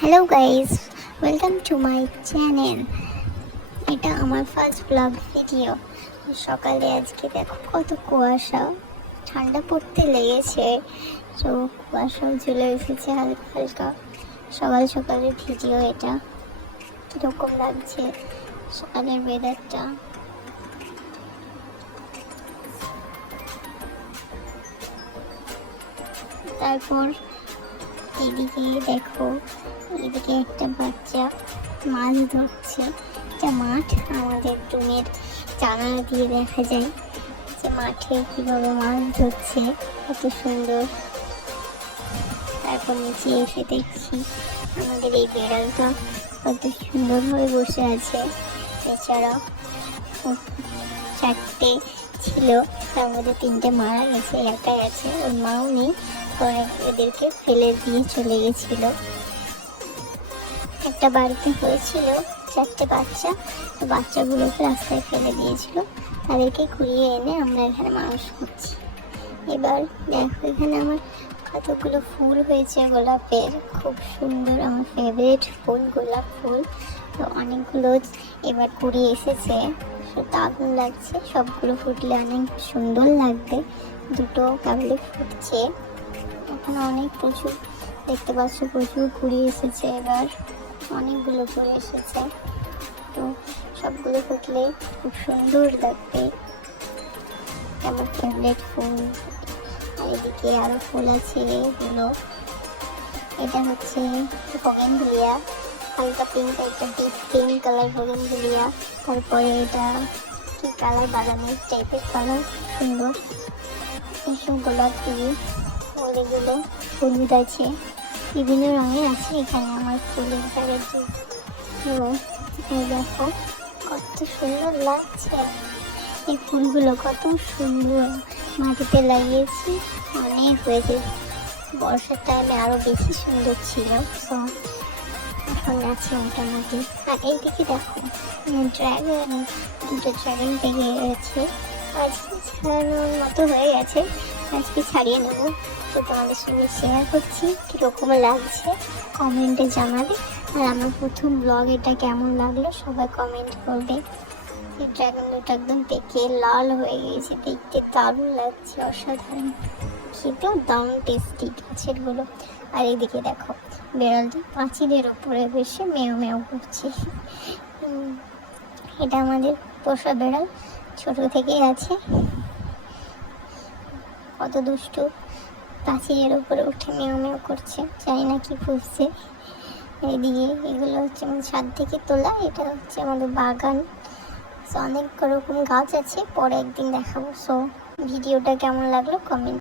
Hello guys, welcome to my channel. এটা আমার first blog video. সকালে আজকে দেখো কত কুয়াশা, ঠান্ডা পড়তে লেগেছে, তো কুয়াশাও চলে এসেছে হালকা হালকা। সকাল সকালের ভিডিও এটা। কীরকম লাগছে সকালের ওয়েদারটা? তারপর এদিকে দেখো, এদিকে একটা বাচ্চা মাছ ধরছে। এটা মাঠ, আমাদের রুমের জানালা দিয়ে দেখা যায় যে মাঠে কীভাবে মাছ ধরছে, কত সুন্দর। তারপর নিচে এসে দেখছি আমাদের এই বেড়ালটা কত সুন্দরভাবে বসে আছে। এছাড়াও চারটে ছিল, তার মধ্যে তিনটে মারা গেছে, একাই আছে, ওর মাও নেই, পরে এদেরকে ফেলে দিয়ে চলে গেছিল। একটা বাড়িতে হয়েছিল চারটে বাচ্চা, তো বাচ্চাগুলোকে রাস্তায় ফেলে দিয়েছিল, তাদেরকে কুড়িয়ে এনে আমরা এখানে মানুষ করছি। এবার দেখো এখানে আমার কতগুলো ফুল হয়েছে গোলাপের, খুব সুন্দর, আমার ফেভারিট ফুল গোলাপ ফুল। তো অনেকগুলো এবার কুড়িয়ে এসেছে, দারুণ লাগছে, সবগুলো ফুটলে অনেক সুন্দর লাগবে। দুটো কেবলে ফুটছে, এখানে অনেক প্রচুর দেখতে পাচ্ছ, প্রচুর কুড়িয়ে এসেছে, এবার অনেকগুলো কুড়িয়ে এসেছে। তো সবগুলো ফুটলে খুব সুন্দর লাগবে, আমার ফেভারিট ফুল। আর এদিকে আরো ফুল আছে, এগুলো এটা হচ্ছে বগেনভিলিয়া, হালকা পিঙ্ক, একটা ডিপ পিঙ্ক কালার বগেনভিলিয়া। তারপরে এটা কি কালার, বাদামি টাইপের কালার, সুন্দর। এইসব গোলাপি ফুলগুলো, হলুদ আছে, বিভিন্ন রঙের আছে এখানে আমার ফুলের ভ্যারাইটি। তো এই দেখো কত সুন্দর লাগছে, এই ফুলগুলো কত সুন্দর মাটিতে লাগিয়েছি, অনেক হয়েছে। বর্ষার টাইমে আরো বেশি সুন্দর ছিল, তো এখন আছে মোটামুটি। আর এইদিকে দেখো ড্রাগন, দুটো ড্রাগন পেয়ে গেছে, আজকে ছাড়ানোর মতো হয়ে গেছে, আজকে ছাড়িয়ে নেবো। তো তোমাদের সঙ্গে শেয়ার করছি কীরকম লাগছে, কমেন্টে জানাবে। আর আমার প্রথম ব্লগ, এটা কেমন লাগলো সবাই কমেন্ট করবে। এই ড্রাগন দুটো একদম পেকে লাল হয়ে গেছে, দেখতে দারুণ লাগছে, অসাধারণ, খেতেও দারুণ টেস্টি গাছেরগুলো। আর এইদিকে দেখো বেড়ালটা পাঁচিলের ওপরে বসে মেও মেও করছে। এটা আমাদের পোষা বেড়াল, ছোট থেকেই আছে, কত দুষ্টু, পাঁচিলের উপরে উঠে মেও মেও করছে, জানি না কি খুঁজছে। এইদিকে এগুলো হচ্ছে আমার ছাদ থেকে তোলা, এটা হচ্ছে আমাদের বাগান, অনেক রকম গাছ আছে, পরে একদিন দেখাবো। সো ভিডিওটা কেমন লাগলো কমেন্ট